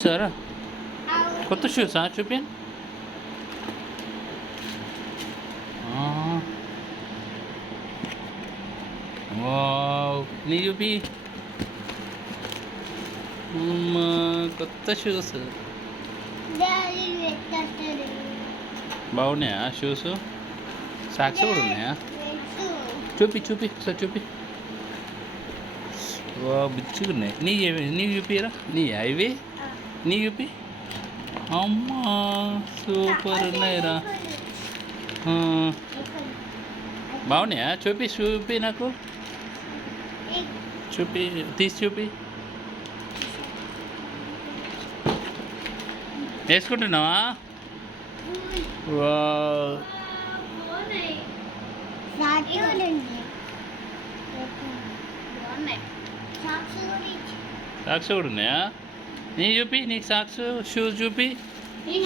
సరే కొత్త షూసా చూపి నీ చూపి కొత్త షూస్ బాగున్నాయా షూస్ సాక్స్ కూడా ఉన్నాయా చూపి చూపి సార్ చూపి బిచ్చుగా ఉన్నాయి నీ చూపిరా నీ ఇవి నీ చూపి అమ్మా సూపర్ ఉన్నాయిరా బాగున్నాయా చూపి చూపి నాకు చూపి తీసి చూపి వేసుకుంటున్నావా సాక్స్ కూడా ఉన్నాయా నీ చూపి నీకు సాక్స్ షూస్ చూపి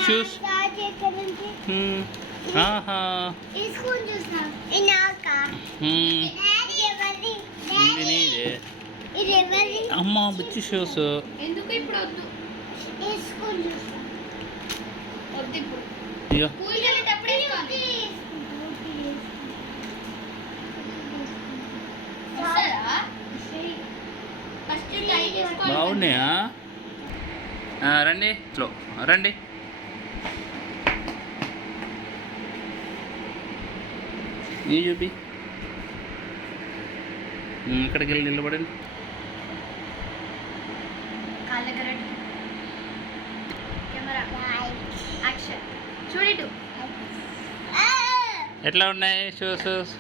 షూస్ నీదే అమ్మ బిచ్చి షూస్ బాగున్నాయా రండి స్లో రండి నీ చూపి ఇక్కడికి వెళ్ళి నిలబడండి ఎట్లా ఉన్నాయి షూస్